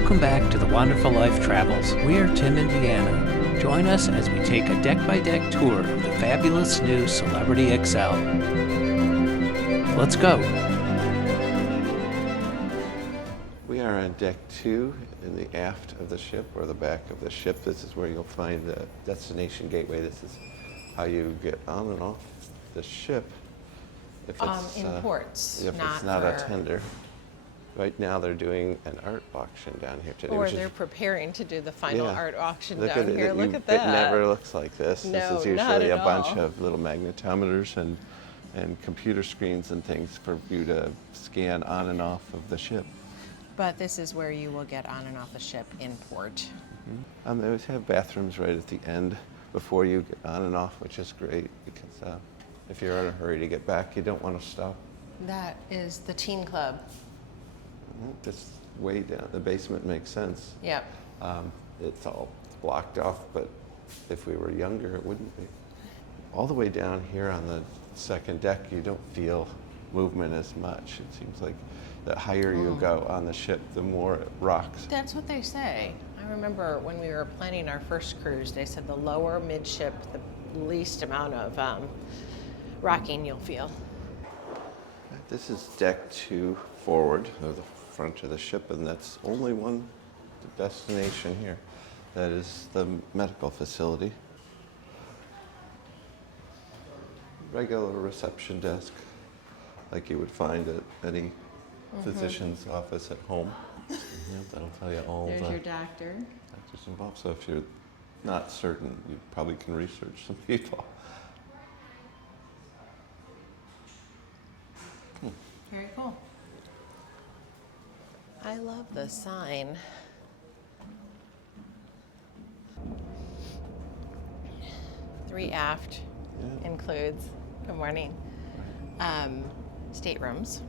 Welcome back to the Wanderfull Life Travels. We are Tim and Deanna. Join us as we take a deck-by-deck tour of the fabulous new Celebrity Xcel. Let's go. We are on deck 2 in the aft of the ship, or the back of the ship. This is where you'll find the destination gateway. This is how you get on and off the ship. If it's, in ports, if not it's not for... a tender. Right now they're doing an art auction down here today. Or they're preparing to do the final art auction down at here. Look at that. It never looks like this. No, this is not usually at a bunch all. of little magnetometers and computer screens and things for you to scan on and off of the ship. But this is where you will get on and off the ship in port. They always have bathrooms right at the end before you get on and off, which is great because if you're in a hurry to get back, you don't want to stop. That is the teen club. This way down, the basement makes sense. Yep. It's all blocked off, but if we were younger, it wouldn't be. All the way down here on the second deck, you don't feel movement as much. It seems like the higher you go on the ship, the more it rocks. That's what they say. I remember when we were planning our first cruise, they said the lower midship, the least amount of rocking you'll feel. This is deck 2 forward of the front of the ship, and that's only one destination here. That is the medical facility. Regular reception desk, like you would find at any physician's office at home. That'll tell you all There's the your doctor. factors involved. So if you're not certain, you probably can research some people. Very cool. I love the sign. Three aft includes, good morning, staterooms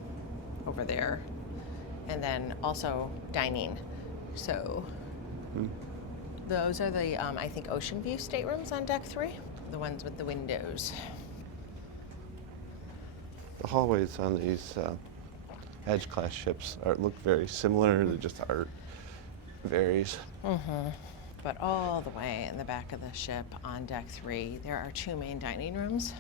over there, and then also dining. So those are the, I think, ocean view staterooms on deck 3, the ones with the windows. The hallways on these Edge class ships look very similar. They just art varies. But all the way in the back of the ship on deck 3, there are 2 main dining rooms.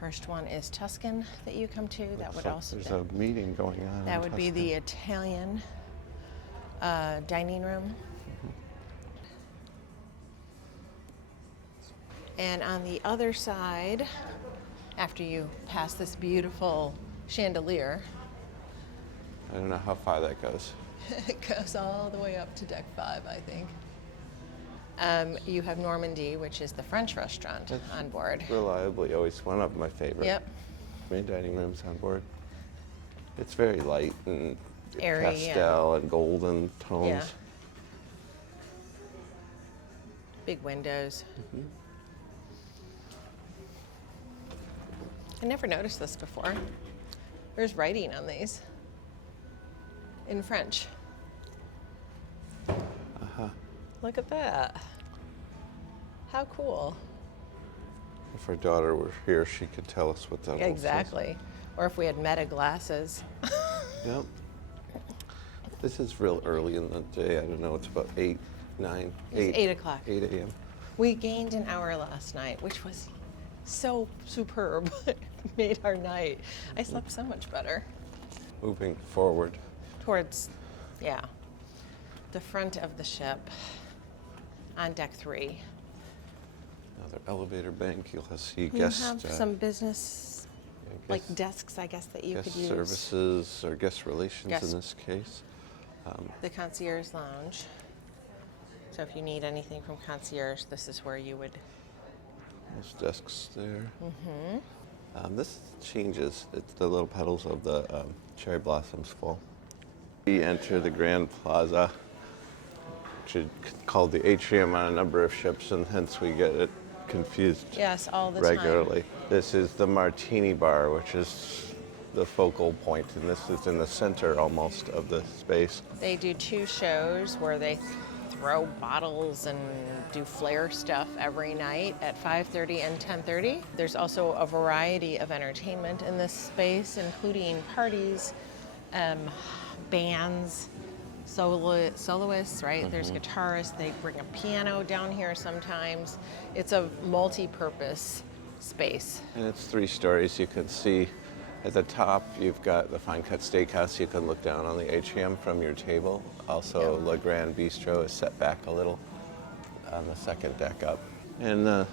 First one is Tuscan that you come to. That would also there's a meeting going on. that would be the Italian dining room. And on the other side, after you pass this beautiful chandelier, I don't know how far that goes. it goes all the way up to deck 5, I think. You have Normandy, which is the French restaurant on board. Reliably always one of my favorite main dining rooms on board. It's very light and Airy, pastel and golden tones. Yeah. Big windows. I never noticed this before. There's writing on these in French. Look at that. How cool. If our daughter were here, she could tell us what that was. Exactly. Or if we had meta glasses. Yep. This is real early in the day. I don't know, it's about 8, 9, It's 8 o'clock. 8 a.m. We gained an hour last night, which was so superb. It made our night. I slept so much better. Moving forward. Towards, the front of the ship on deck 3. Another elevator bank. You'll see You guest have some business, like desks, I guess, that you could use. guest services or guest relations in this case. The concierge lounge. So if you need anything from concierge, this is where you would. Those desks there. This changes. It's the little petals of the cherry blossoms fall. We enter the Grand Plaza, which is called the atrium on a number of ships, and hence we get it confused all the regularly. time. This is the Martini Bar, which is the focal point, and this is in the center almost of the space. They do 2 shows where they throw bottles and do flare stuff every night at 5:30 and 10:30. There's also a variety of entertainment in this space, including parties, bands, soloists, right? There's guitarists. They bring a piano down here sometimes. It's a multi-purpose space. And it's 3 stories. You can see at the top, you've got the Fine Cut Steakhouse. You can look down on the atrium from your table. Also, Le Grand Bistro is set back a little on the 2nd deck up. And the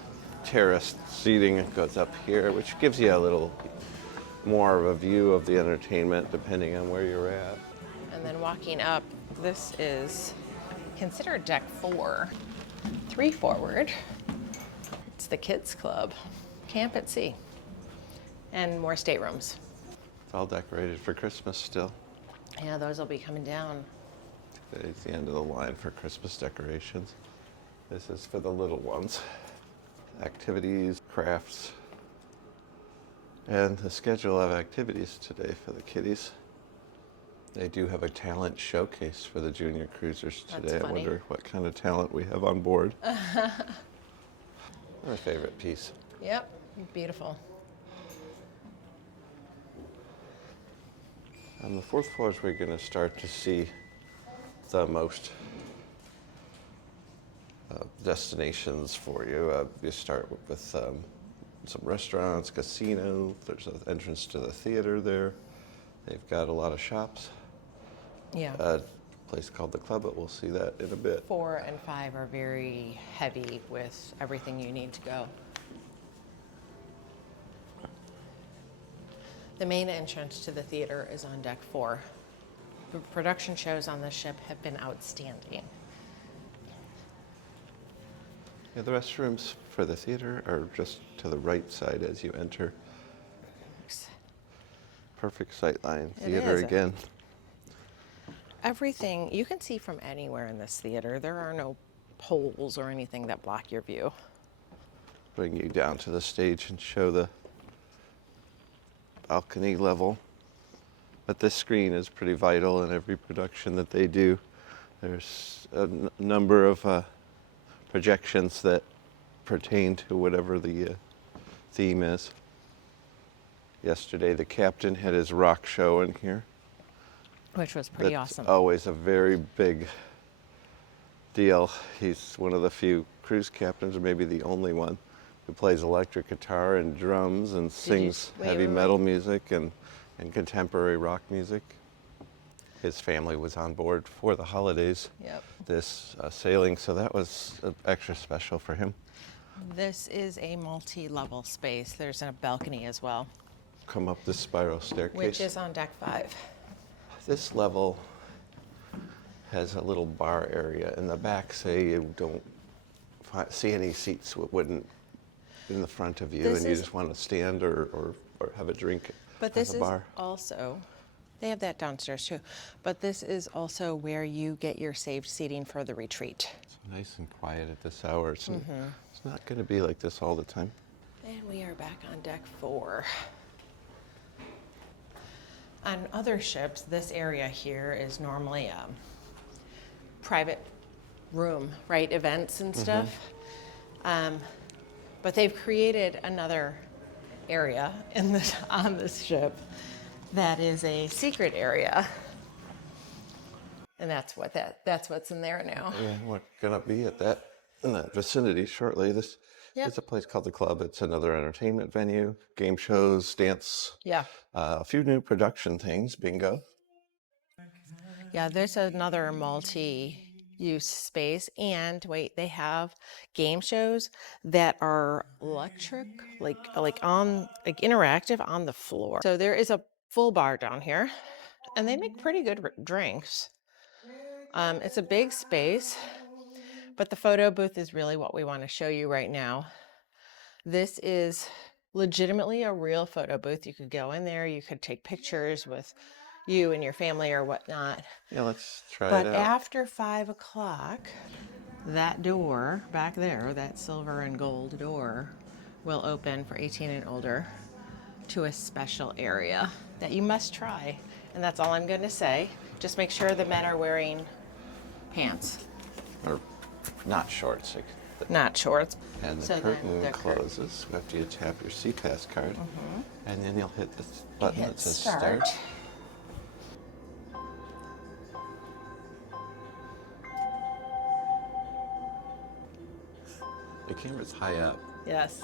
terrace seating goes up here, which gives you a little more of a view of the entertainment depending on where you're at. And then walking up, this is considered deck 4. 3 forward. It's the kids club. Camp at sea. And more staterooms. It's all decorated for Christmas still. Yeah, those will be coming down. It's the end of the line for Christmas decorations. This is for the little ones. Activities, crafts, and the schedule of activities today for the kiddies. They do have a talent showcase for the junior cruisers today. That's funny. I wonder what kind of talent we have on board. My favorite piece. Yep, beautiful. On the 4th floor is where you're going to start to see the most destinations for you. You start with some restaurants, casino. There's an entrance to the theater there. They've got a lot of shops. Yeah. A place called the Club, but we'll see that in a bit. 4 and 5 are very heavy with everything you need to go. The main entrance to the theater is on deck 4. The production shows on the ship have been outstanding. Yeah, the restrooms for the theater are just to the right side as you enter. Perfect sight line. Theater is. again. Everything you can see from anywhere in this theater. There are no poles or anything that block your view. Bring you down to the stage and show the balcony level. But this screen is pretty vital in every production that they do. There's a number of projections that pertain to whatever the theme is. Yesterday, the captain had his rock show in here. Which was pretty That's awesome. always a very big deal. He's one of the few cruise captains, or maybe the only one, who plays electric guitar and drums and sings heavy metal music and contemporary rock music. His family was on board for the holidays, this sailing, so that was extra special for him. This is a multi-level space. There's a balcony as well. Come up this spiral staircase. Which is on deck 5. This level has a little bar area in the back. Say you don't see any seats wouldn't in the front of you, and you just want to stand or have a drink But at this the is bar. also, they have that downstairs too, but this is also where you get your saved seating for the retreat. It's nice and quiet at this hour. It's not going to be like this all the time. And we are back on deck 4. On other ships, this area here is normally private room, right? Events and stuff. But they've created another area on this ship that is a secret area. And that's what's in there now. Yeah, we're going to be in that vicinity shortly. This is a place called the Club. It's another entertainment venue, game shows, dance. Yeah. A few new production things, bingo. Yeah, there's another multi-use space, and wait, they have game shows that are electric, like interactive on the floor. So there is a full bar down here, and they make pretty good drinks. It's a big space, but the photo booth is really what we want to show you right now. This is legitimately a real photo booth. You could go in there, you could take pictures with you and your family or whatnot. Yeah, let's try But it out. after 5 o'clock, that door back there, that silver and gold door, will open for 18 and older to a special area that you must try. And that's all I'm going to say. Just make sure the men are wearing pants. Or not shorts. Not shorts. And the So then curtain the curtain- closes after you tap your CPAS card. And then you'll hit this button Hit that says start. The camera's high up. Yes.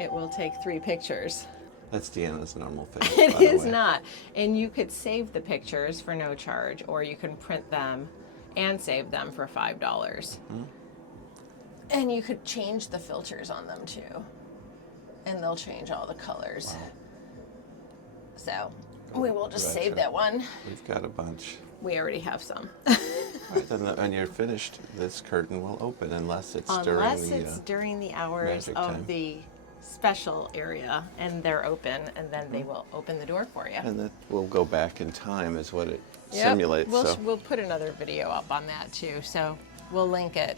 It will take 3 pictures. That's Deanna's normal face. It by the is way. not. And you could save the pictures for no charge, or you can print them and save them for $5. Mm-hmm. And you could change the filters on them too. And they'll change all the colors. Wow. So we will just Gotcha. save that one. We've got a bunch. We already have some. Right, then when you're finished, this curtain will open unless it's Unless during it's the. during the hours magic of time. the special area, and they're open, and then they will open the door for you. And that will go back in time, is what it Yep. simulates. So. We'll put another video up on that too, so we'll link it.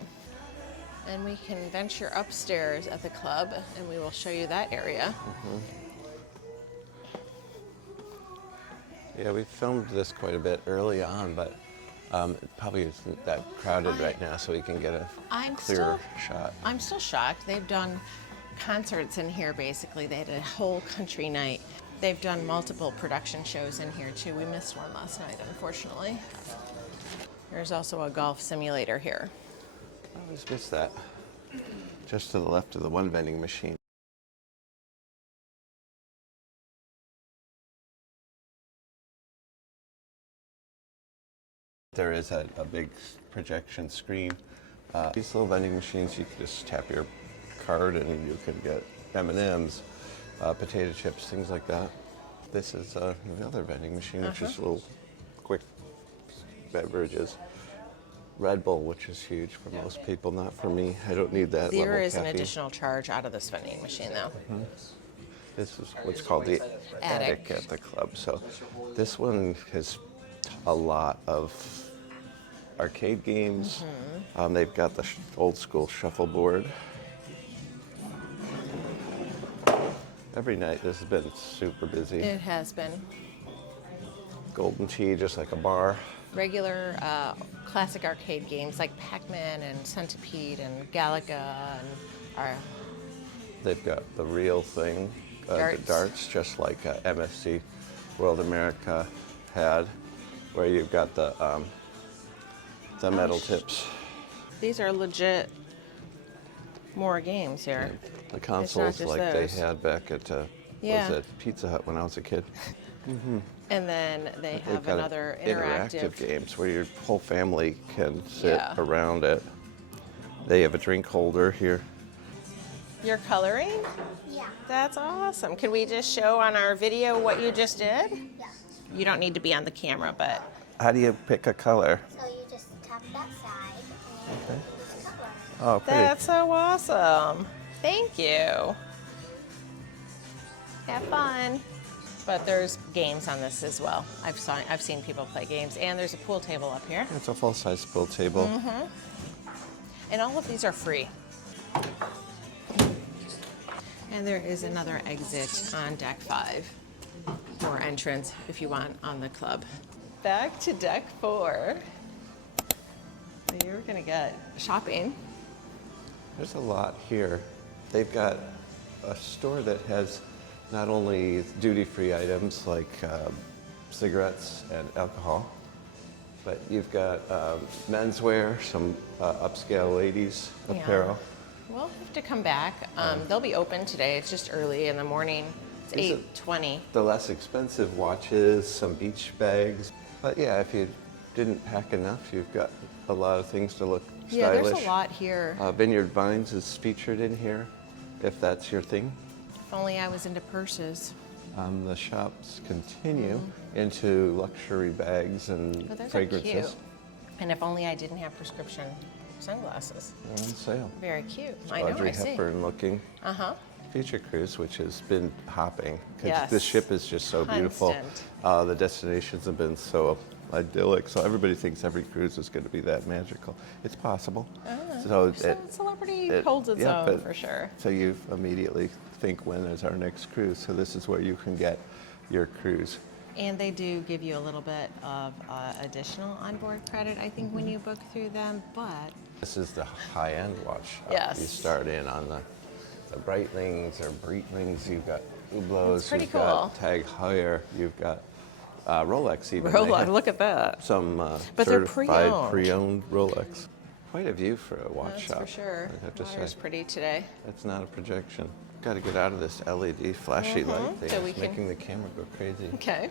And we can venture upstairs at the club, and we will show you that area. Yeah, we filmed this quite a bit early on, but it probably isn't that crowded right now, so we can get a clearer shot. I'm still shocked. They've done concerts in here, basically. They had a whole country night. They've done multiple production shows in here too. We missed one last night, unfortunately. There's also a golf simulator here. I always miss that. Just to the left of the one vending machine. There is a big projection screen. These little vending machines, you can just tap your card and you can get M&Ms, potato chips, things like that. This is another vending machine, which is little quick beverages. Red Bull, which is huge for most people, not for me. I don't need that level There is an caffeine. additional charge out of this vending machine though. This is what's called the attic at the club. So this one has a lot of arcade games. They've got the old school shuffleboard. Every night this has been super busy. It has been. Golden tea, just like a bar. Regular classic arcade games like Pac-Man and Centipede and Galaga and our They've got the real thing, Darts. the darts, just like MSC World America had, where you've got the metal tips. These are legit more games here. The consoles just like those. they had back at Yeah. was it Pizza Hut when I was a kid. And then they They've have got another interactive games where your whole family can sit Yeah. around it. They have a drink holder here. You're coloring? Yeah. That's awesome. Can we just show on our video what you just did? Yeah. You don't need to be on the camera, but How do you pick a color? So you just tap that side and use color. Oh, pretty. that's so awesome. Thank you. Have fun. But there's games on this as well. I've seen people play games, and there's a pool table up here. It's a full-size pool table. And all of these are free. And there is another exit on deck 5 for entrance if you want on the club. Back to deck 4. So you're gonna get shopping. There's a lot here. They've got a store that has not only duty-free items like cigarettes and alcohol, but you've got menswear, some upscale ladies apparel. We'll have to come back. They'll be open today. It's just early in the morning. It's Is it- 8:20. The less expensive watches, some beach bags. But yeah, if you didn't pack enough, you've got a lot of things to look stylish. Yeah, there's a lot here. Vineyard Vines is featured in here, if that's your thing. If only I was into purses. The shops continue into luxury bags and Oh, those are fragrances. cute. And if only I didn't have prescription sunglasses. They're on sale. Very cute. I know, Audrey I see. Hepburn looking. Uh-huh. Future Cruise, which has been hopping. 'Cause Yes. this ship is just so beautiful. Constant. The destinations have been so idyllic, so everybody thinks every cruise is going to be that magical. It's possible. So Celebrity holds its own but- for sure. So you immediately think, when is our next cruise? So this is where you can get your cruise. And they do give you a little bit of additional onboard credit, I think, when you book through them, but This is the high-end watch. Yes. You start in on the Breitlings or Breitlings. You've got Hublots. That's pretty You've cool. got Tag Heuer. You've got Rolex even. Rolex, They had look at that. some But they're certified pre-owned. pre-owned Rolex. Quite a view for a watch That's shop. for sure. I have to Water's say. pretty today. That's not a projection. Got to get out of this LED flashy light thing. So we It's can- making the camera go crazy. Okay.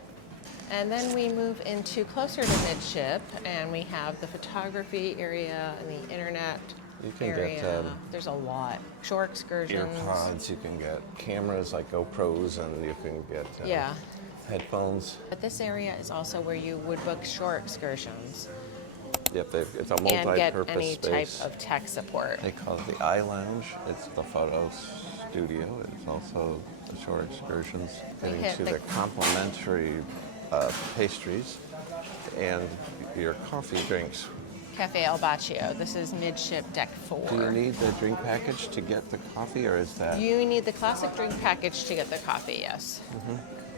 And then we move into closer to Midship, and we have the photography area and the internet You can area. get There's a lot. Shore excursions. earpods. You can get cameras like GoPros, and you can get Yeah. headphones. But this area is also where you would book shore excursions Yep, it's a and multi-purpose get any space. type of tech support. They call it the Eye Lounge. It's the photo studio. It's also the shore excursions. Getting hit to the- the complimentary pastries and your coffee drinks. Cafe El Baccio. This is Midship Deck 4. Do you need the drink package to get the coffee, or is that? You need the classic drink package to get the coffee, yes.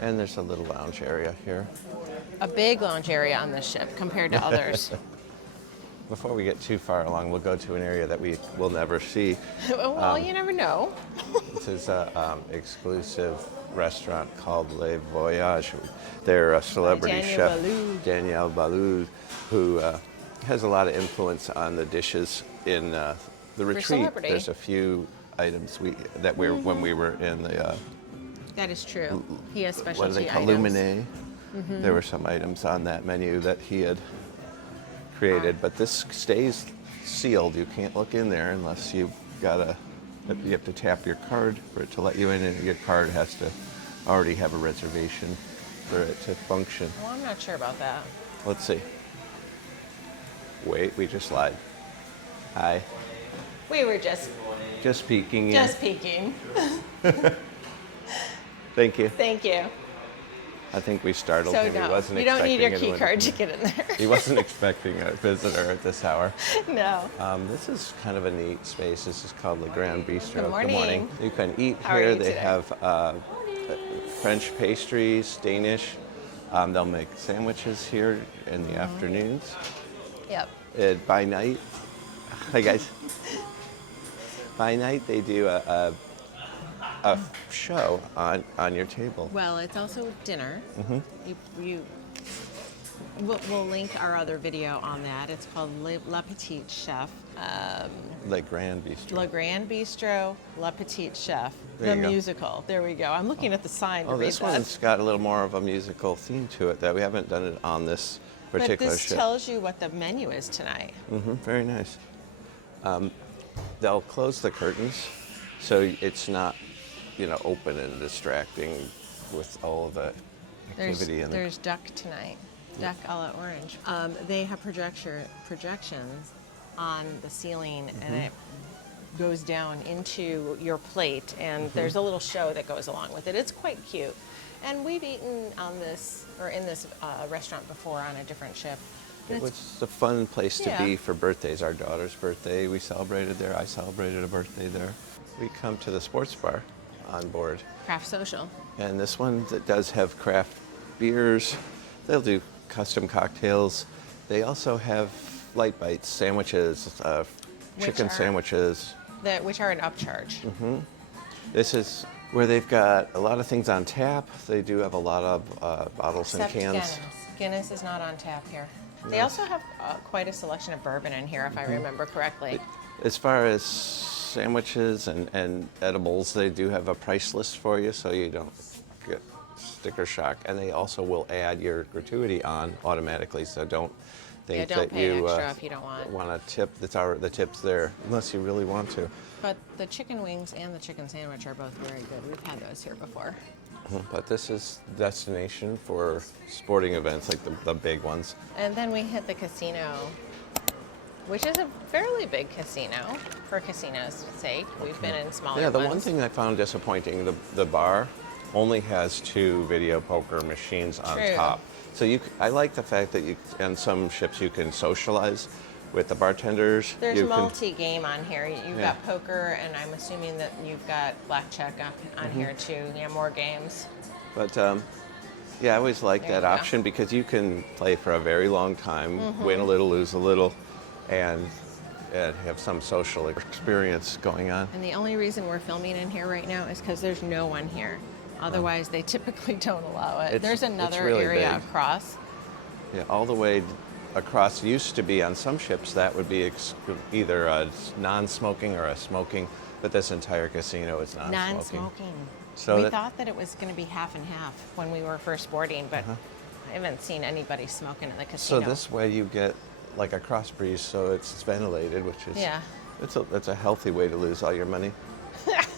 And there's a little lounge area here. A big lounge area on this ship compared to others. Before we get too far along, we'll go to an area that we will never see. Well, you never know. This is an exclusive restaurant called Le Voyage. They're a celebrity Daniel chef, Boulud. Danielle Boulud, who has a lot of influence on the dishes in the retreat. celebrity. There's a few items when we were in the That is true. He has what do specialty they call items. Lumine. There were some items on that menu that he had created, but this stays sealed. You can't look in there unless you have to tap your card for it to let you in, and your card has to already have a reservation for it to function. Well, I'm not sure about that. Let's see. Wait, we just lied. Hi. We were just Peeking in. peeking. Thank you. Thank you. I think we startled So him. He no, wasn't you don't need your expecting key anyone. card to get in there. He wasn't expecting a visitor at this hour. No. This is kind of a neat space. This is called Le Grand Bistro. Good morning. You can eat How are here. you They today? have French pastries, Danish. They'll make sandwiches here in the afternoons. Yep. By night, hi guys. By night they do a show on your table. Well, it's also dinner. We'll link our other video on that. It's called Le Petit Chef. Le Grand Bistro. Le Grand Bistro, Le Petit Chef, There the you go. musical. There we go. I'm looking at the sign to Oh, read this that. one's got a little more of a musical theme to it that we haven't done it on this But particular this ship. tells you what the menu is tonight. Very nice. They'll close the curtains so it's not, open and distracting with all of the activity in there. There's duck tonight. Duck a la orange. They have projections on the ceiling, and it goes down into your plate, and there's a little show that goes along with it. It's quite cute. And we've eaten on this, or in this restaurant before on a different ship. And It it's- was a fun place to Yeah. be for birthdays. Our daughter's birthday, we celebrated there. I celebrated a birthday there. We come to the sports bar on board. Craft social. And this one that does have craft beers. They'll do custom cocktails. They also have light bites, sandwiches, chicken are- sandwiches. Which are an upcharge. This is where they've got a lot of things on tap. They do have a lot of bottles and Except cans. Guinness. Guinness is not on tap here. They also have quite a selection of bourbon in here, if I remember correctly. As far as sandwiches and edibles, they do have a price list for you so you don't get sticker shock. And they also will add your gratuity on automatically, so don't think don't that pay you extra if you don't want. a tip. The tip's there unless you really want to. But the chicken wings and the chicken sandwich are both very good. We've had those here before. But this is destination for sporting events like the big ones. And then we hit the casino, which is a fairly big casino for casino's sake. We've been in smaller Yeah, the ones. one thing I found disappointing, the bar only has 2 video poker machines on True. top. So I like the fact that on some ships you can socialize with the bartenders. There's You can- multi-game on here. You've Yeah. got poker, and I'm assuming that you've got blackjack on Mm-hmm. here too. Yeah, more games. But yeah, I always like There that you go. option because you can play for a very long time, Mm-hmm. win a little, lose a little, and have some social experience going on. And the only reason we're filming in here right now is because there's no one here. Otherwise, they typically don't allow it. It's- There's it's another really area big. across. Yeah, all the way across. Used to be on some ships that would be either a non-smoking or a smoking, but this entire casino is non-smoking. Non-smoking. So we that- thought that it was going to be half and half when we were first boarding, but I haven't seen anybody smoking in the So casino. this way you get like a cross breeze, so it's ventilated, which is Yeah. it's a healthy way to lose all your money,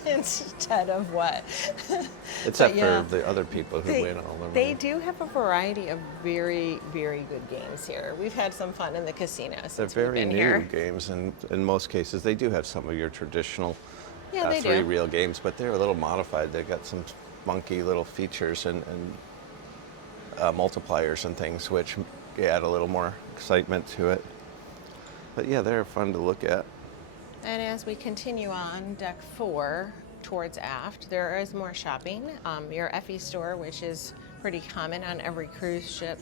Instead of what? except But yeah, for the other people who win all the They money. do have a variety of very, very good games here. We've had some fun in the casino since They're we've very been new here. games, and in most cases they do have some of your traditional Yeah, they three do. reel games, but they're a little modified. They've got some funky little features and multipliers and things, which add a little more excitement to it. But yeah, they're fun to look at. And as we continue on deck 4 towards aft, there is more shopping. Your FE store, which is pretty common on every cruise ship,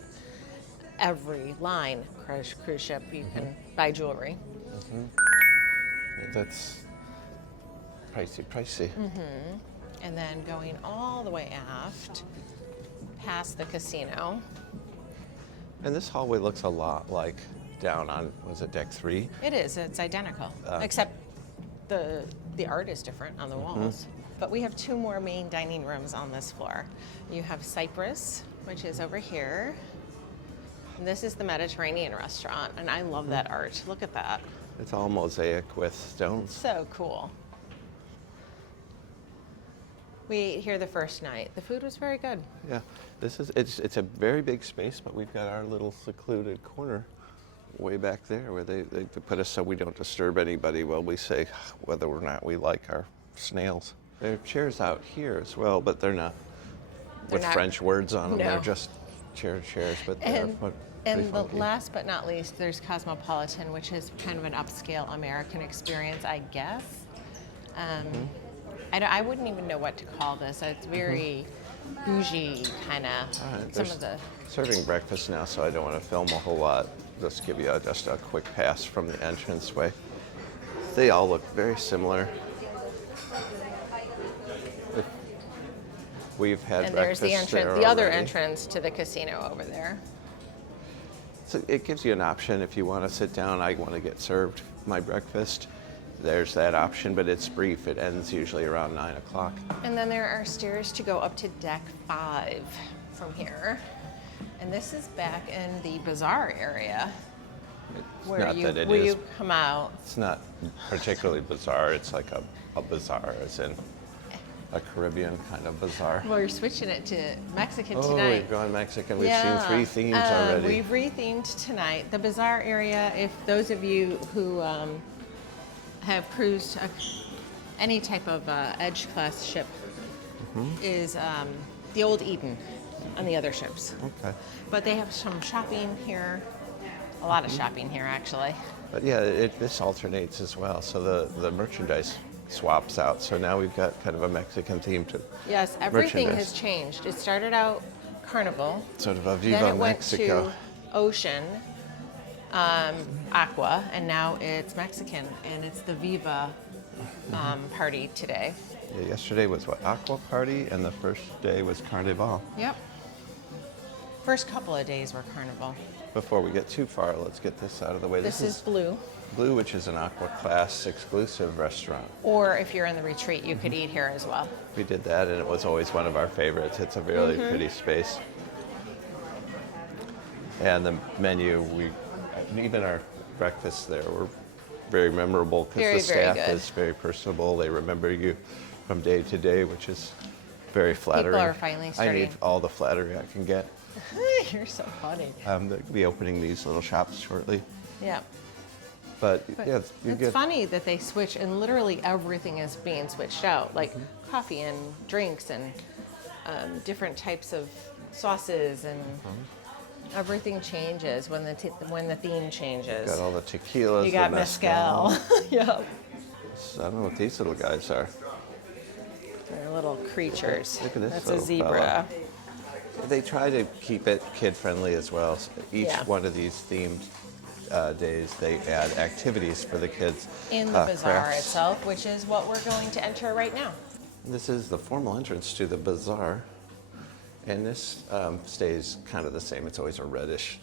every line cruise ship, you can buy jewelry. That's pricey. And then going all the way aft, past the casino. And this hallway looks a lot like down on, was it deck 3? It is, it's identical, except the art is different on the walls. But we have 2 more main dining rooms on this floor. You have Cyprus, which is over here. And this is the Mediterranean restaurant, and I love that art. Look at that. It's all mosaic with stones. So cool. We ate here the first night. The food was very good. Yeah, it's a very big space, but we've got our little secluded corner way back there where they put us so we don't disturb anybody while we say whether or not we like our snails. There are chairs out here as well, but they're not with not- French words on them. No. They're just chairs, but they're And, pretty and funky. last but not least, there's Cosmopolitan, which is kind of an upscale American experience, I guess. I wouldn't even know what to call this. It's very bougie kind of. All right, Some there's of the serving breakfast now, so I don't want to film a whole lot. Just give you just a quick pass from the entranceway. They all look very similar. We've had and there's breakfast the there entrance, the other already. entrance to the casino over there. So it gives you an option if you want to sit down. I want to get served my breakfast. There's that option, but it's brief. It ends usually around 9 o'clock. And then there are stairs to go up to deck 5 from here. And this is back in the Bazaar area It's where not you that it where is. you come out. It's not particularly bizarre. It's like a bazaar, as in a Caribbean kind of bazaar. Well, you're switching it to Mexican Oh, tonight. we've gone Mexican. We've seen 3 themes already. We've rethemed tonight. The Bazaar area, if those of you who have cruised any type of Edge class ship, is the old Eden on the other ships. Okay. But they have some shopping here, a lot of shopping here actually. But yeah, this alternates as well. So the merchandise swaps out. So now we've got kind of a Mexican theme to Yes, everything merchandise. has changed. It started out Carnival, Sort of a then Viva it went Mexico. to Ocean, Aqua, and now it's Mexican, and it's the Viva party today. Yeah, yesterday was what, Aqua Party, and the first day was Carnival. Yep. First couple of days were Carnival. Before we get too far, let's get this out of the way. This is Blue, Blue, which is an Aqua Class exclusive restaurant. or if you're in the retreat, you could eat here as well. We did that, and it was always one of our favorites. It's a really pretty space. And the menu, even our breakfasts there were very memorable because Very, the very staff good. is very personable. They remember you from day to day, which is very flattering. are finally I starting- need all the flattery I can get. You're so funny. They'll be opening these little shops shortly. Yeah. But But yeah, you it's get funny that they switch, and literally everything is being switched out, like coffee and drinks and different types of sauces, and everything changes when the theme changes. got all the tequilas. You got the mezcal. Yeah. I don't know what these little guys are. They're little creatures. Look at this That's a little zebra. fella. They try to keep it kid-friendly as well. So each Yeah. one of these themed days, they add activities for the kids. In the bazaar crafts. itself, which is what we're going to enter right now. This is the formal entrance to the Bazaar. And this stays kind of the same. It's always a reddish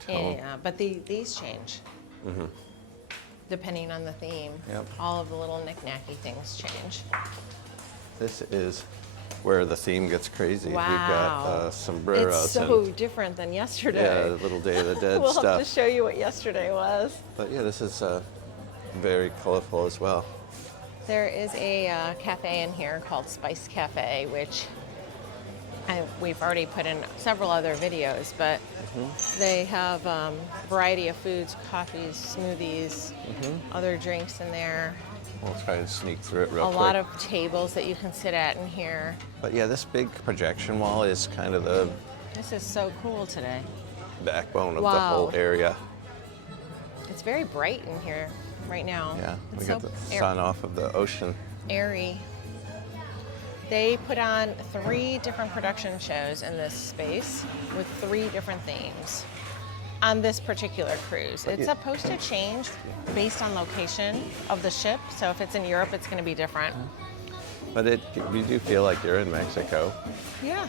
tone. Yeah, but these change. Depending on the theme. Yep. All of the little knick-knacky things change. This is where the theme gets crazy. Wow. We've got sombreros. It's so different than yesterday. Yeah, the little Day of the Dead we'll stuff. have to show you what yesterday was. But yeah, this is very colorful as well. There is a cafe in here called Spice Cafe, which we've already put in several other videos, but they have a variety of foods, coffees, smoothies, other drinks in there. We'll try to sneak through it real quick. A lot of tables that you can sit at in here. But yeah, this big projection wall is kind of the This is so cool today. backbone of the Wow. whole area. It's very bright in here right now. Yeah, we It's got so the sun off of the ocean. airy. They put on 3 different production shows in this space with 3 different themes on this particular cruise. It's supposed to change based on location of the ship. So if it's in Europe, it's going to be different. But you do feel like you're in Mexico. Yeah.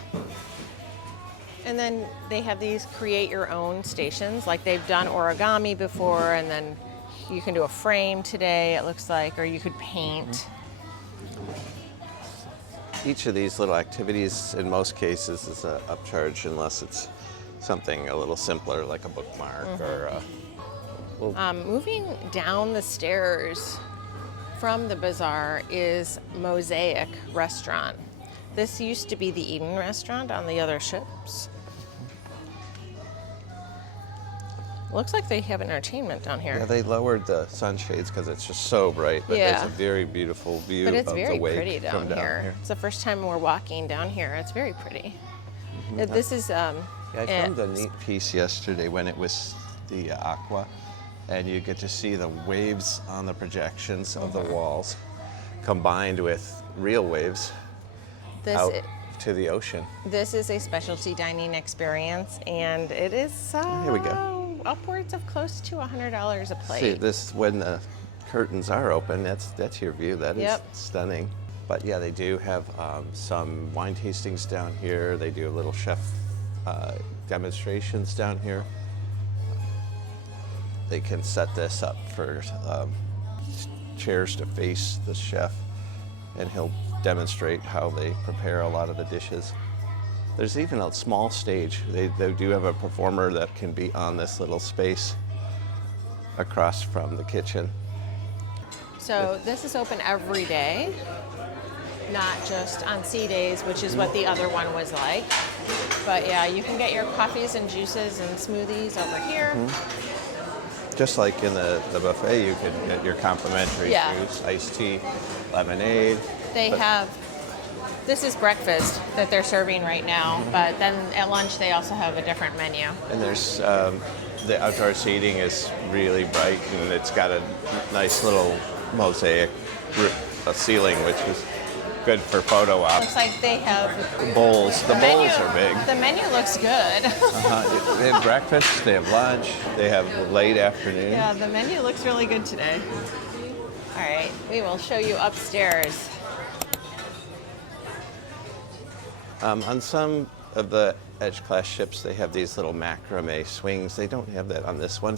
And then they have these create your own stations. Like they've done origami before, and then you can do a frame today, it looks like, or you could paint. Each of these little activities, in most cases, is an upcharge unless it's something a little simpler, like a bookmark or Moving down the stairs from the Bazaar is Mosaic Restaurant. This used to be the Eden restaurant on the other ships. Looks like they have entertainment down here. Yeah, they lowered the sunshades because it's just so bright, but Yeah. there's a very beautiful view But it's of very the wake pretty from down here. It's the first time we're walking down here. It's very pretty. This is Yeah, I filmed a neat piece yesterday when it was the aqua, and you get to see the waves on the projections of the walls combined with real waves out to the ocean. This is a specialty dining experience, and it is Here we go. upwards of close to $100 a plate. See, this when the curtains are open, that's your view. That is Yep. stunning. But yeah, they do have some wine tastings down here. They do little chef demonstrations down here. They can set this up for chairs to face the chef, and he'll demonstrate how they prepare a lot of the dishes. There's even a small stage. They do have a performer that can be on this little space across from the kitchen. So this is open every day, not just on sea days, which is what the other one was like. But yeah, you can get your coffees and juices and smoothies over here. Just like in the buffet, you could get your complimentary Yeah. juice, iced tea, lemonade. They have, this is breakfast that they're serving right now, but then at lunch they also have a different menu. And there's the outdoor seating is really bright, and it's got a nice little mosaic ceiling, which is good for photo ops. Looks like they have Bowls. The bowls are big. The menu looks good. They have breakfast, they have lunch, they have late afternoon. Yeah, the menu looks really good today. All right, we will show you upstairs. On some of the Edge class ships, they have these little macrame swings. They don't have that on this one.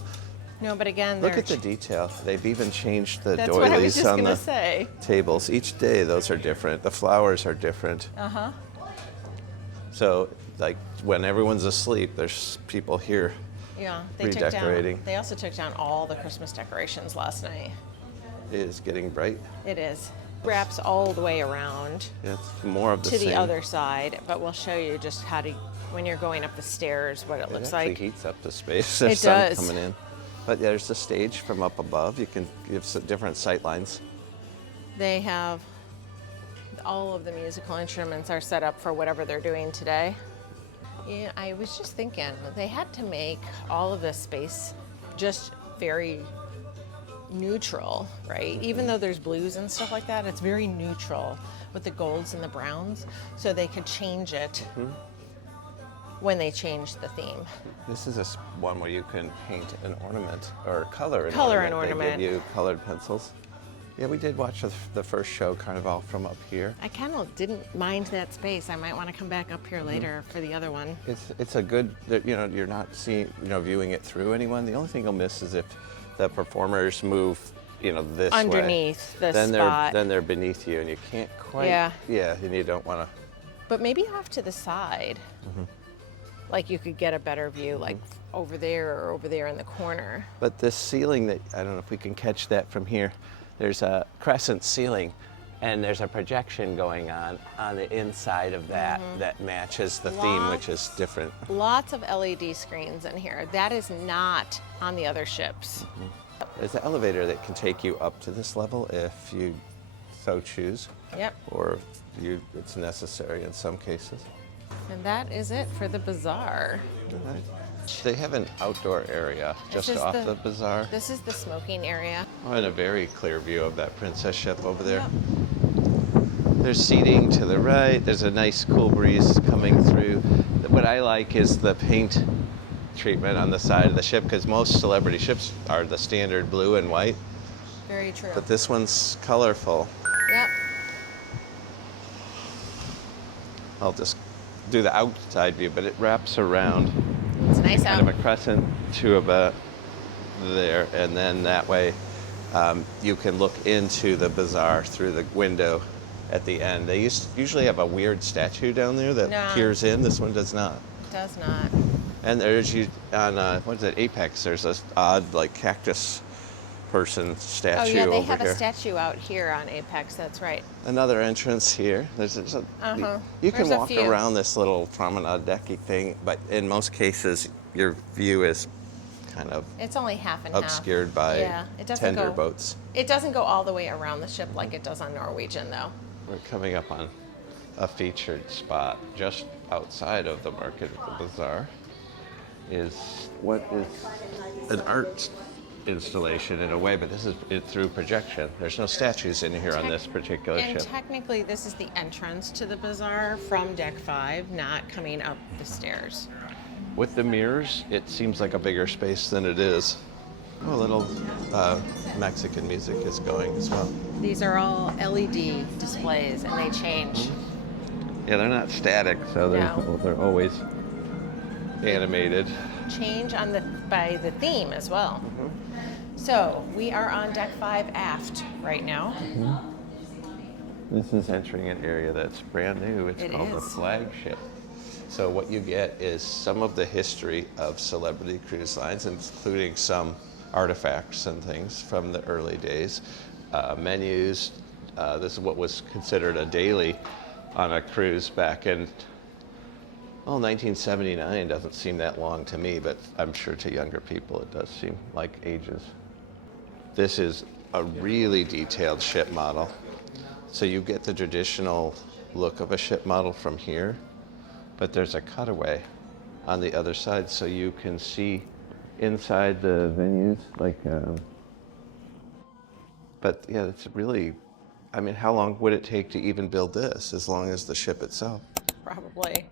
No, but again, Look at the detail. They've even changed the that's what I was doilies just on gonna the say. tables. Each day, those are different. The flowers are different. Uh-huh. So, like, when everyone's asleep, there's people here. Yeah, Redecorating. They also took down all the Christmas decorations last night. It is getting bright. It is. Wraps all the way around Yeah, it's more of the to same. the other side, but we'll show you just how to, when you're going up the stairs, what it looks actually like. heats up the space. It There's sun does. coming in. But there's the stage from up above. You can give some different sight lines. They have all of the musical instruments are set up for whatever they're doing today. Yeah, I was just thinking they had to make all of this space just very neutral, right? Even though there's blues and stuff like that, it's very neutral with the golds and the browns, so they could change it when they change the theme. This is one where you can paint an ornament or color an Color an ornament. They ornament. give you colored pencils. Yeah, we did watch the first show, Carnival, from up here. I kind of didn't mind that space. I might want to come back up here later for the other one. It's a good, you know, you're not seeing, you know, viewing it through anyone. The only thing you'll miss is if the performers move, you know, this way. Underneath the then spot. Then they're beneath you, and you can't quite. Yeah. Yeah, and you don't want to. But maybe off to the side. Like you could get a better view, like over there or over there in the corner. But this ceiling that, I don't know if we can catch that from here. There's a crescent ceiling, and there's a projection going on the inside of that that matches the theme, which is different. Lots of LED screens in here. That is not on the other ships. There's an elevator that can take you up to this level if you so choose. Yep. Or it's necessary in some cases. And that is it for the Bazaar. They have an outdoor area just off the Bazaar. This is the smoking area. Oh, and a very clear view of that princess ship over there. Yep. There's seating to the right. There's a nice cool breeze coming through. What I like is the paint treatment on the side of the ship, because most celebrity ships are the standard blue and white. Very true. But this one's colorful. Yep. I'll just do the outside view, but it wraps around It's nice out. kind of a crescent to about there, and then that way you can look into the Bazaar through the window at the end. They usually have a weird statue down there that peers in. This one does not. Does not. And there's on what is it, Apex? There's this odd like cactus person statue over here. Oh yeah, they have a statue out here on Apex. That's right. Another entrance here. You can There's a walk few. around this little promenade decky thing, but in most cases your view is kind of It's only half and obscured half. by it doesn't tender go, boats. It doesn't go all the way around the ship like it does on Norwegian, though. We're coming up on a featured spot just outside of the market of the Bazaar. Is what is an art installation in a way, but this is it through projection. There's no statues in here on this particular And ship. technically, this is the entrance to the Bazaar from Deck 5, not coming up the stairs. With the mirrors, it seems like a bigger space than it is. Oh, a little Mexican music is going as well. These are all LED displays, and they change. Yeah, they're not static, so they're always animated. Change on by the theme as well. So we are on Deck 5 aft right now. This is entering an area that's brand new. It's called the flagship. So what you get is some of the history of celebrity cruise lines, including some artifacts and things from the early days. Menus. This is what was considered a daily on a cruise back in 1979 doesn't seem that long to me, but I'm sure to younger people it does seem like ages. This is a really detailed ship model. So you get the traditional look of a ship model from here, but there's a cutaway on the other side so you can see inside the venues. But yeah, it's really, I mean, how long would it take to even build this as long as the ship itself? Probably.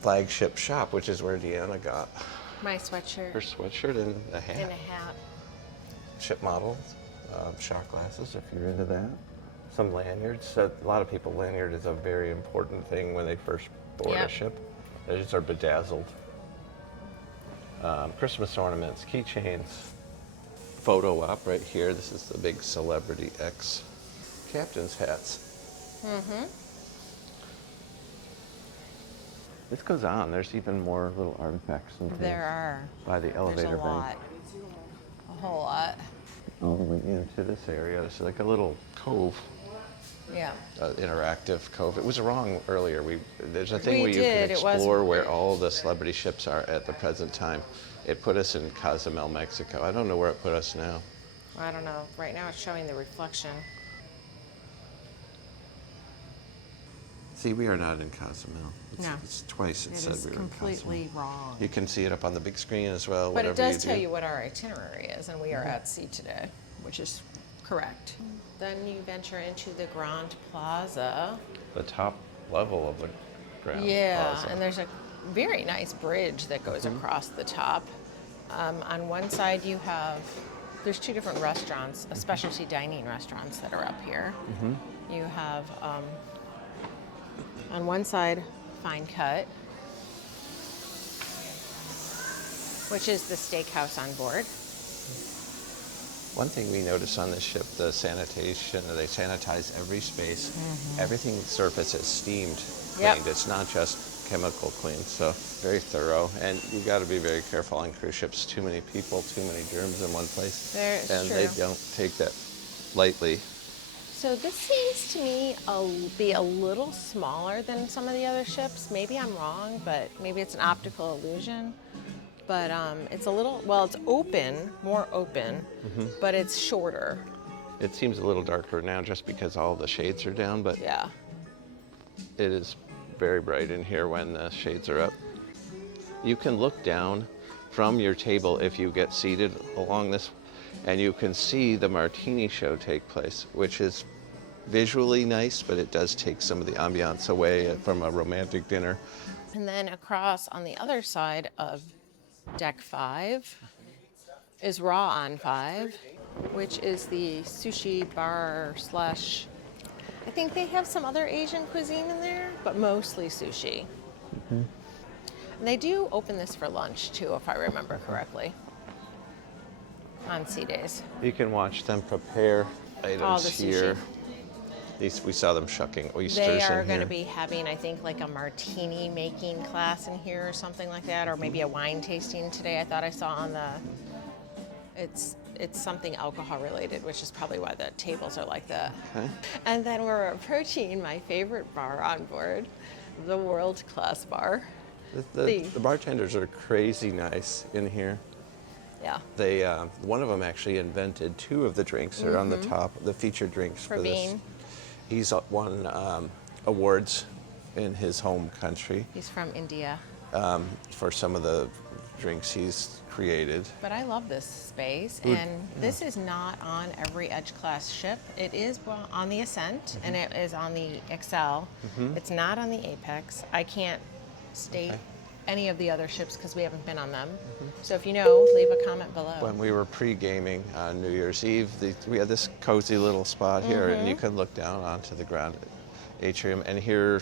Flagship shop, which is where Deanna got My sweatshirt. her sweatshirt and a hat. And a hat. Ship models, shot glasses if you're into that. Some lanyards. So a lot of people, lanyard is a very important thing when they first board a ship. These are bedazzled. Christmas ornaments, keychains. Photo op right here. This is the big Celebrity X captain's hats. This goes on. There's even more little artifacts and things. There are. By the elevator There's a lot. bank. A whole lot. All the way into this area. It's like a little cove. Yeah. Interactive cove. It was wrong earlier. There's a thing where you did. can It was explore where all the celebrity ships are at the present time. It put us in Cozumel, Mexico. I don't know where it put us now. I don't know. Right now it's showing the reflection. See, we are not in Cozumel. No. It's twice it It said is we were in Cozumel. completely wrong. You can see it up on the big screen as well. But it whatever does you tell do. you what our itinerary is, and we are at sea today, which is correct. Then you venture into the Grand Plaza. The top level of the Grand Yeah, Plaza. and there's a very nice bridge that goes across the top. On one side you have, there's two different restaurants, specialty dining restaurants that are up here. You have, on one side, Fine Cut, which is the steakhouse on board. One thing we notice on this ship, the sanitation, they sanitize every space. Everything surface is steamed cleaned. It's not just chemical cleaned, so very thorough. And you got to be very careful on cruise ships. Too many people, too many germs in one place. And they don't take that lightly. So this seems to me be a little smaller than some of the other ships. Maybe I'm wrong, but maybe it's an optical illusion. But it's a little, well, it's open, more open, but it's shorter. It seems a little darker now just because all the shades are down, but yeah, it is very bright in here when the shades are up. You can look down from your table if you get seated along this, and you can see the martini show take place, which is visually nice, but it does take some of the ambiance away from a romantic dinner. And then across on the other side of Deck 5 is Raw on 5, which is the sushi bar slash, I think they have some other Asian cuisine in there, but mostly sushi. And they do open this for lunch too, if I remember correctly, on sea days. You can watch them prepare items here. These, we saw them shucking oysters in here. They are going to be having, I think, like a martini making class in here or something like that, or maybe a wine tasting today. I thought I saw on the, it's something alcohol related, which is probably why the tables are like that. Okay. And then we're approaching my favorite bar on board, the world class bar. The bartenders are crazy nice in here. Yeah. They, one of them actually invented two of the drinks. They're on the top, the featured drinks for this. Bean. He's won awards in his home country. He's from India. For some of the drinks he's created. But I love this space, and this is not on every Edge class ship. It is on the Ascent, and it is on the Xcel. It's not on the Apex. I can't state any of the other ships because we haven't been on them. So if you know, leave a comment below. When we were pre-gaming on New Year's Eve, we had this cozy little spot here, and you could look down onto the ground atrium and hear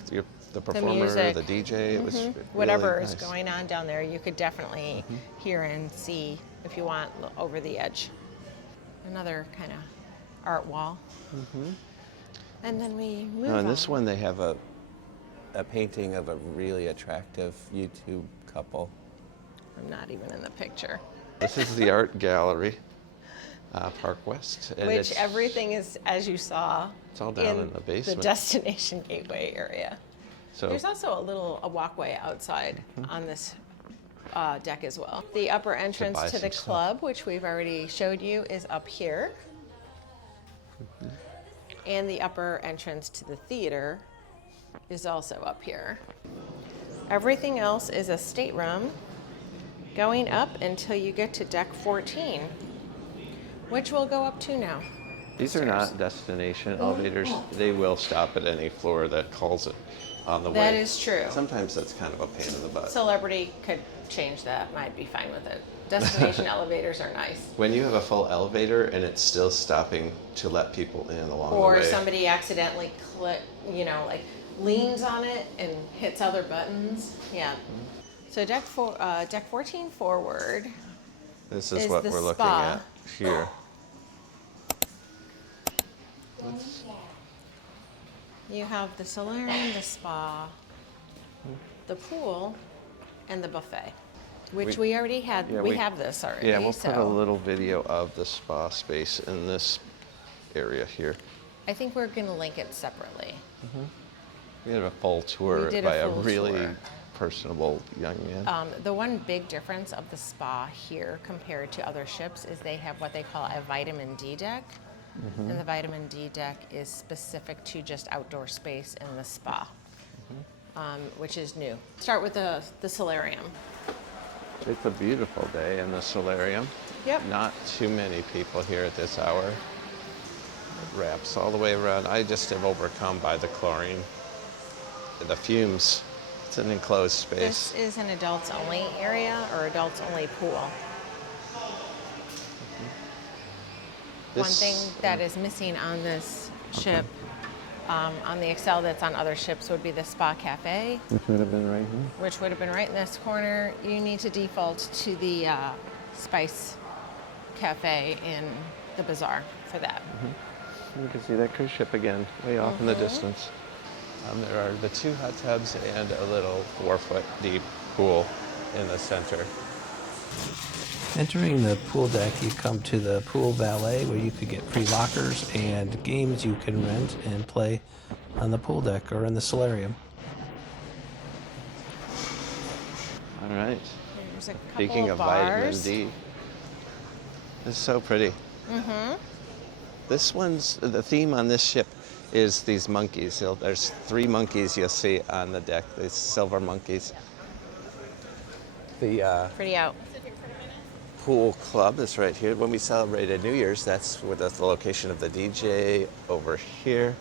the performer, music, the DJ. It was really whatever nice. is going on down there, you could definitely hear and see if you want over the edge. Another kind of art wall. And then we move on. On this one, they have a painting of a really attractive YouTube couple. I'm not even in the picture. This is the art gallery, Park West. And Which everything is, as you saw, it's all down in the basement. The destination gateway area. So there's also a walkway outside on this deck as well. The upper entrance to the club, which we've already showed you, is up here. And the upper entrance to the theater is also up here. Everything else is a stateroom going up until you get to deck 14, which we'll go up to now. These are not destination elevators. They will stop at any floor that calls it on the way. That is true. Sometimes that's kind of a pain in the butt. Celebrity could change that, might be fine with it. Destination elevators are nice. When you have a full elevator and it's still stopping to let people in along the way. Or somebody accidentally leans on it and hits other buttons. Yeah. So deck 14 forward. This is what we're looking at here. You have the solarium, the spa, the pool, and the buffet, which we already had. We have this already. Yeah, we'll put a little video of the spa space in this area here. I think we're going to link it separately. We had a full tour by a really personable young man. The one big difference of the spa here compared to other ships is they have what they call a vitamin D deck. And the vitamin D deck is specific to just outdoor space in the spa, which is new. Start with the solarium. It's a beautiful day in the solarium. Yep. Not too many people here at this hour. It wraps all the way around. I just am overcome by the chlorine, the fumes. It's an enclosed space. This is an adults only area or adults only pool. One thing that is missing on this ship, on the Xcel that's on other ships, would be the spa cafe. Which would have been right here. Which would have been right in this corner. You need to default to the Spice Cafe in the Bazaar for that. You can see that cruise ship again, way off in the distance. There are the 2 hot tubs and a little 4-foot deep pool in the center. Entering the pool deck, you come to the pool valet where you could get free lockers and games you can rent and play on the pool deck or in the solarium. All right. There's a couple Speaking of bars. vitamin D, it's so pretty. This one's, the theme on this ship is these monkeys. There's 3 monkeys you'll see on the deck, these silver monkeys. The Pretty out. pool club is right here. When we celebrated New Year's, that's where the location of the DJ over here.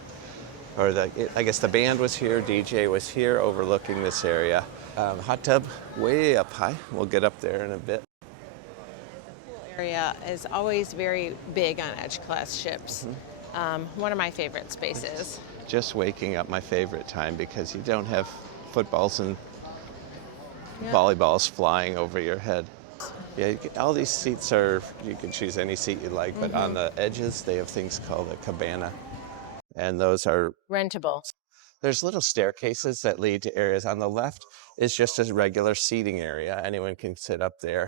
Or I guess the band was here, DJ was here overlooking this area. Hot tub way up high. We'll get up there in a bit. The pool area is always very big on Edge class ships. One of my favorite spaces. Just waking up my favorite time because you don't have footballs and volleyballs flying over your head. Yeah, all these seats are, you can choose any seat you like, but on the edges they have things called a cabana. And those are Rentable. There's little staircases that lead to areas. On the left is just a regular seating area. Anyone can sit up there.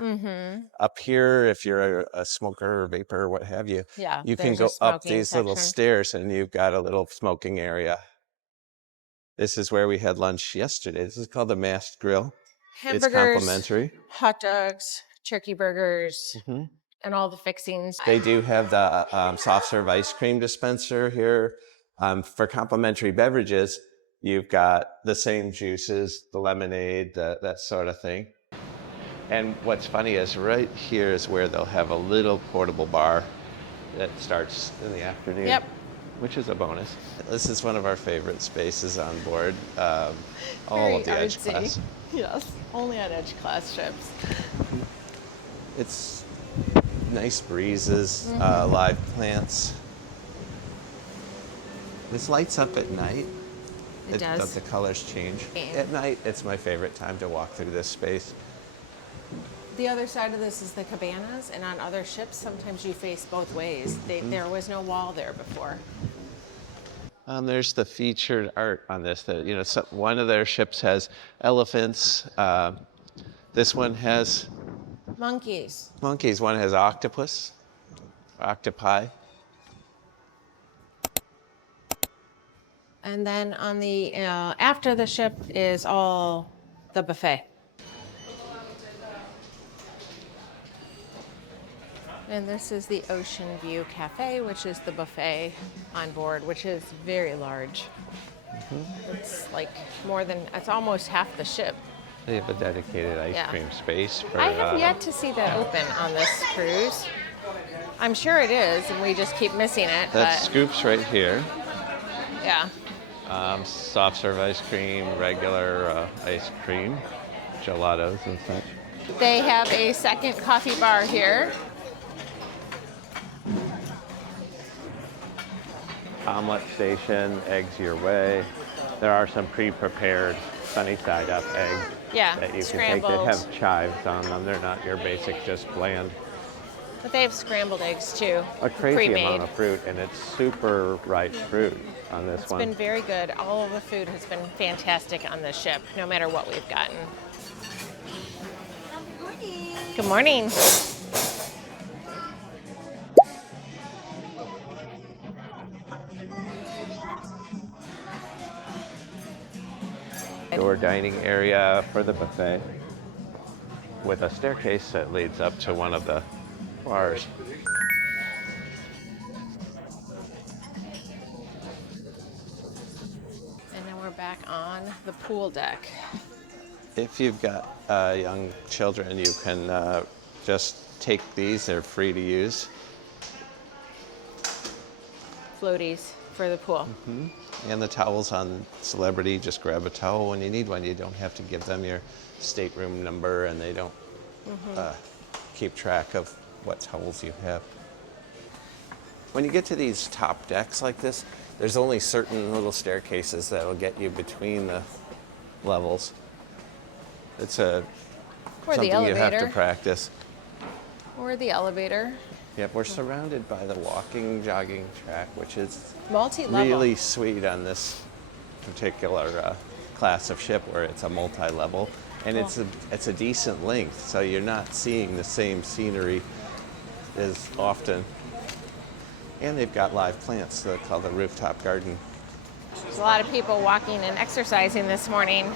Up here, if you're a smoker or vapor or what have you, you can go up these little stairs and you've got a little smoking area. This is where we had lunch yesterday. This is called the Masked Grill. Hamburgers, it's complimentary. Hot dogs, turkey burgers, and all the fixings. They do have the soft serve ice cream dispenser here. For complimentary beverages, you've got the same juices, the lemonade, that sort of thing. And what's funny is right here is where they'll have a little portable bar that starts in the afternoon, which is a bonus. This is one of our favorite spaces on board, all of the Edge class. Yes, only on Edge class ships. It's nice breezes, live plants. This lights up at night. It does. The colors change. At night, it's my favorite time to walk through this space. The other side of this is the cabanas, and on other ships, sometimes you face both ways. There was no wall there before. There's the featured art on this. One of their ships has elephants. This one has monkeys. One has octopi. And then on the after the ship is all the buffet. And this is the Ocean View Cafe, which is the buffet on board, which is very large. It's like it's almost half the ship. They have a dedicated ice cream space. I have yet to see that open on this cruise. I'm sure it is, and we just keep missing it. That Scoops right here. Yeah. Soft serve ice cream, regular ice cream, gelatos and such. They have a second coffee bar here. Omelet station, eggs your way. There are some pre-prepared sunny side up eggs that you can take. They have chives on them. They're not your basic, just bland. But they have scrambled eggs too. A crazy amount of fruit, and it's super ripe fruit on this one. It's been very good. All of the food has been fantastic on this ship, no matter what we've gotten. Good morning. Good morning. Door dining area for the buffet with a staircase that leads up to one of the bars. And then we're back on the pool deck. If you've got young children, you can just take these. They're free to use. floaties for the pool. And the towels on Celebrity, just grab a towel when you need one. You don't have to give them your stateroom number, and they don't keep track of what towels you have. When you get to these top decks like this, there's only certain little staircases that will get you between the levels. It's Or something the elevator. you have to practice. Or the elevator. Yep, we're surrounded by the walking, jogging track, which is Multi-level. really sweet on this particular class of ship, where it's a multi-level, and it's a decent length, so you're not seeing the same scenery as often. And they've got live plants called the rooftop garden. There's a lot of people walking and exercising this morning.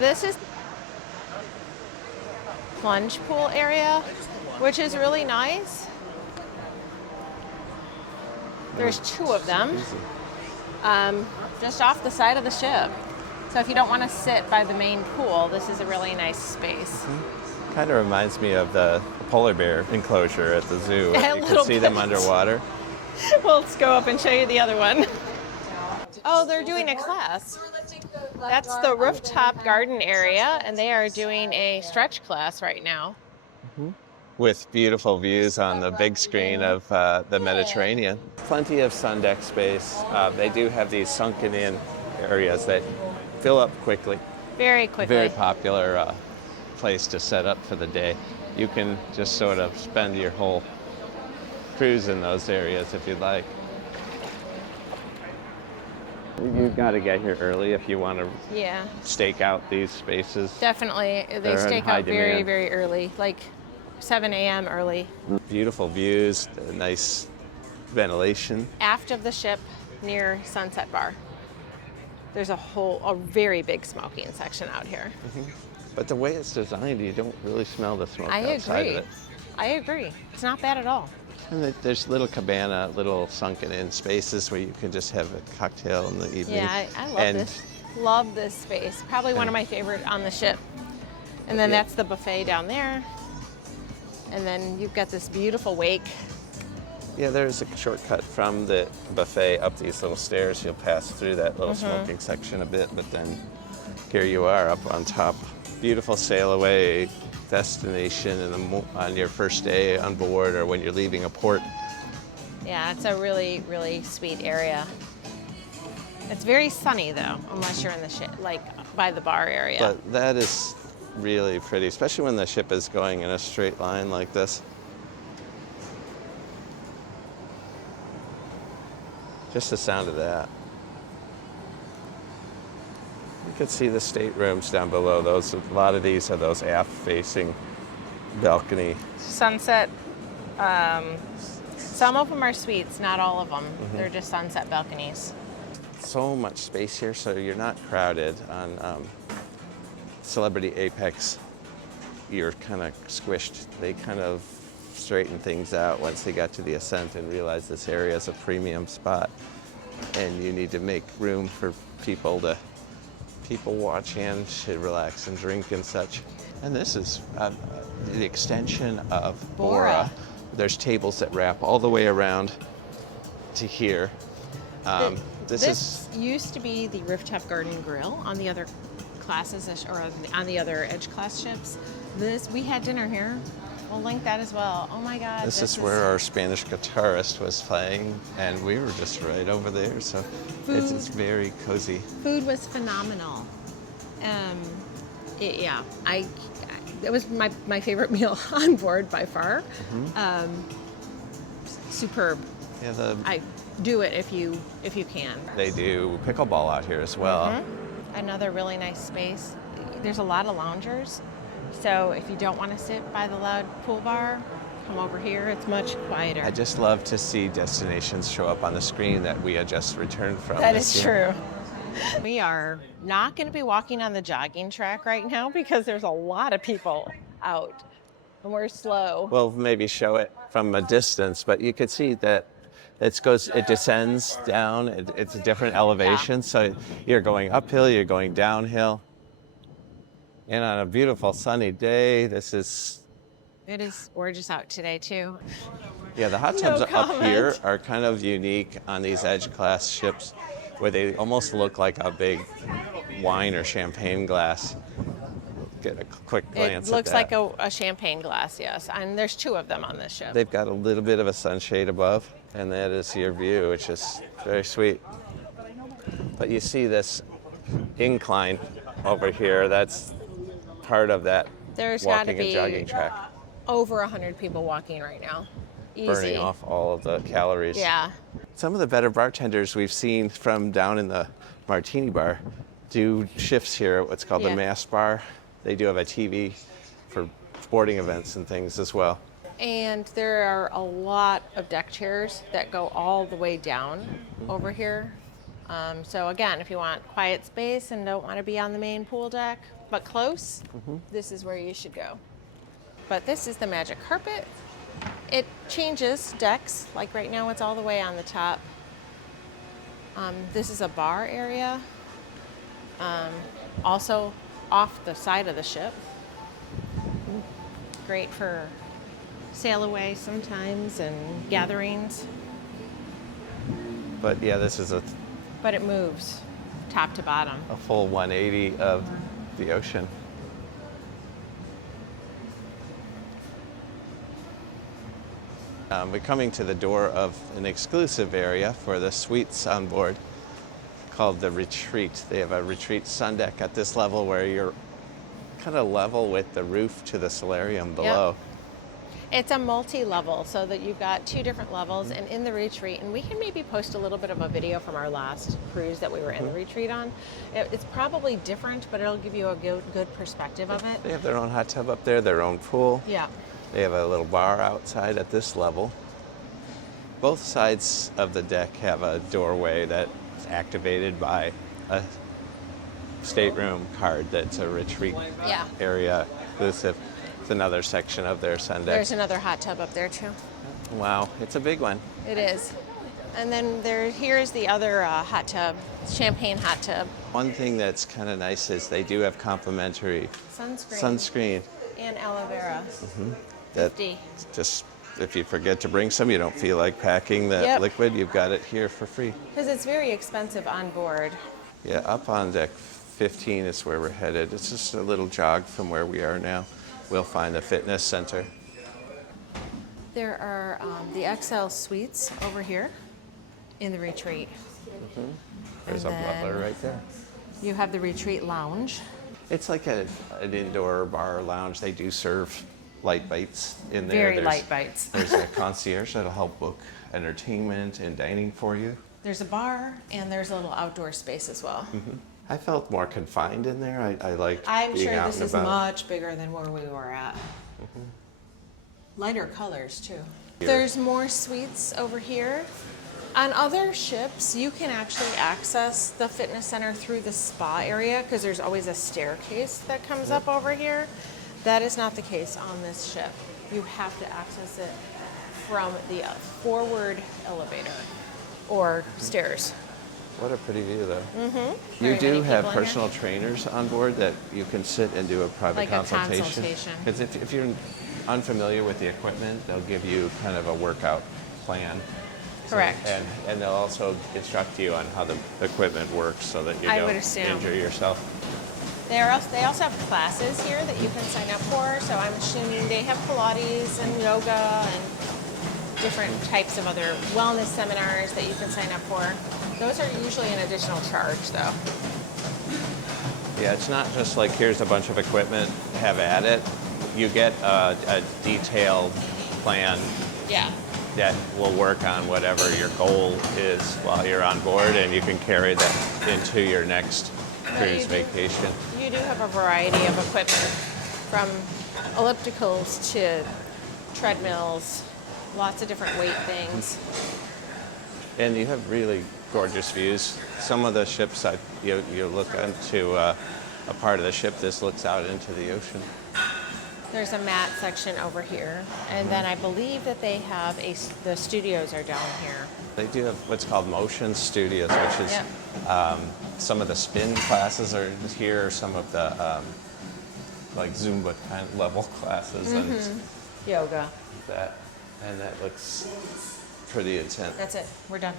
This is plunge pool area, which is really nice. There's 2 of them, just off the side of the ship. So if you don't want to sit by the main pool, this is a really nice space. Kind of reminds me of the polar bear enclosure at the zoo. A You little can see them bit. underwater. Well, let's go up and show you the other one. Oh, they're doing a class. That's the rooftop garden area, and they are doing a stretch class right now. With beautiful views on the big screen of the Mediterranean. Plenty of sun deck space. They do have these sunken in areas that fill up quickly. Very quickly. Very popular place to set up for the day. You can just sort of spend your whole cruise in those areas if you'd like. You've got to get here early if you want to Yeah, stake out these spaces. definitely. They They're in stake high out very, demand. very early, like 7 a.m. early. Beautiful views, nice ventilation. Aft of the ship near Sunset Bar. There's a very big smoking section out here. But the way it's designed, you don't really smell the smoke I outside agree. of it. I agree. It's not bad at all. And there's little cabana, little sunken in spaces where you can just have a cocktail in the evening. Yeah, I love And this. Love this space. Probably one of my favorite on the ship. And then that's the buffet down there. And then you've got this beautiful wake. Yeah, there's a shortcut from the buffet up these little stairs. You'll pass through that little smoking section a bit, but then here you are up on top. Beautiful sail away destination on your first day on board or when you're leaving a port. Yeah, it's a really, really sweet area. It's very sunny though, unless you're in the ship, like by the bar area. But that is really pretty, especially when the ship is going in a straight line like this. Just the sound of that. You can see the staterooms down below. A lot of these are those aft-facing balcony. Sunset, some of them are suites, not all of them. They're just sunset balconies. So much space here, so you're not crowded. On Celebrity Apex, you're kind of squished. They kind of straighten things out once they got to the ascent and realized this area is a premium spot. And you need to make room for people watch and to relax and drink and such. And this is the extension of Bora. There's tables that wrap all the way around to here. This used to be the rooftop garden grill on the other classes, or on the other Edge class ships. We had dinner here. We'll link that as well. Oh my God. This is where our Spanish guitarist was playing, and we were just right over there, so it's very cozy. Food was phenomenal. It was my favorite meal on board by far. Superb. Yeah, I do it if you can. they do pickleball out here as well. Another really nice space. There's a lot of loungers. So if you don't want to sit by the loud pool bar, come over here. It's much quieter. I just love to see destinations show up on the screen that we had just returned from. That is true. We are not going to be walking on the jogging track right now because there's a lot of people out and we're slow. Well, maybe show it from a distance, but you could see that it descends down. It's a different elevation, so you're going uphill, you're going downhill. And on a beautiful sunny day, It is gorgeous out today too. Yeah, the hot No tubs up here comment. are kind of unique on these Edge class ships, where they almost look like a big wine or champagne glass. Get a quick glance It looks at that. like a champagne glass, yes. And there's 2 of them on this ship. They've got a little bit of a sunshade above, and that is your view, which is very sweet. But you see this incline over here, that's part of that There's got to walking and be jogging track, over 100 people walking right now. Easy. burning off all of the calories. Yeah. Some of the better bartenders we've seen from down in the martini bar do shifts here at what's called the Yeah. Mass Bar. They do have a TV for sporting events and things as well. And there are a lot of deck chairs that go all the way down over here. So again, if you want quiet space and don't want to be on the main pool deck, but close, this is where you should go. But this is the magic carpet. It changes decks. Like right now, it's all the way on the top. This is a bar area. Also off the side of the ship. Great for sail away sometimes and gatherings. But yeah, this is a But it moves top to bottom. full 180 of the ocean. We're coming to the door of an exclusive area for the suites on board called the Retreat. They have a Retreat sun deck at this level where you're kind of level with the roof to the solarium below. It's a multi-level, so that you've got 2 different levels, and in the retreat, and we can maybe post a little bit of a video from our last cruise that we were in the retreat on. It's probably different, but it'll give you a good perspective of it. They have their own hot tub up there, their own pool. Yeah. They have a little bar outside at this level. Both sides of the deck have a doorway that's activated by a stateroom card that's a retreat Yeah. area exclusive. It's another section of their sun deck. There's another hot tub up there too. Wow, it's a big one. It is. And then here's the other hot tub, champagne hot tub. One thing that's kind of nice is they do have complimentary sunscreen. And aloe vera. That 50. just, if you forget to bring some, you don't feel like packing that Yep. liquid, you've got it here for free. Because it's very expensive on board. Yeah, up on deck 15 is where we're headed. It's just a little jog from where we are now. We'll find the fitness center. There are the Xcel suites over here in the retreat. There's And a butler then- right there. You have the retreat lounge. It's like an indoor bar lounge. They do serve light bites in there. Very light bites. There's a concierge that'll help book entertainment and dining for you. There's a bar and there's a little outdoor space as well. I felt more confined in there. I liked I'm being sure out this and is about. much bigger than where we were at. Lighter colors too. There's more suites over here. On other ships, you can actually access the fitness center through the spa area because there's always a staircase that comes up over here. That is not the case on this ship. You have to access it from the forward elevator or stairs. What a pretty view, though. Mm-hmm. You Very do many have people in personal trainers on board that you can sit and do a private Like a consultation. consultation. Because if you're unfamiliar with the equipment, they'll give you kind of a workout plan. Correct. And they'll also instruct you on how the equipment works so that you I don't would assume. injure yourself. They also have classes here that you can sign up for. So I'm assuming they have Pilates and yoga and different types of other wellness seminars that you can sign up for. Those are usually an additional charge, though. Yeah, it's not just like here's a bunch of equipment, have at it. You get a detailed plan Yeah. that will work on whatever your goal is while you're on board, and you can carry that into your next cruise vacation. You do have a variety of equipment, from ellipticals to treadmills, lots of different weight things. And you have really gorgeous views. Some of the ships, you look into a part of the ship, this looks out into the ocean. There's a mat section over here, and then I believe that they have the studios are down here. They do have what's called motion studios, which is some of the spin classes are here, some of the like Zumba kind of level classes and Yoga. that. And that looks pretty intense. That's it. We're done.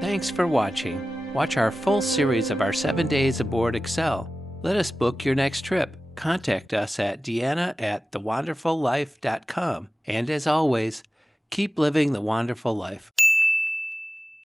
Thanks for watching. Watch our full series of our 7 days aboard Xcel. Let us book your next trip. Contact us at Deanna@thewonderfullife.com. And as always, keep living the wonderful life.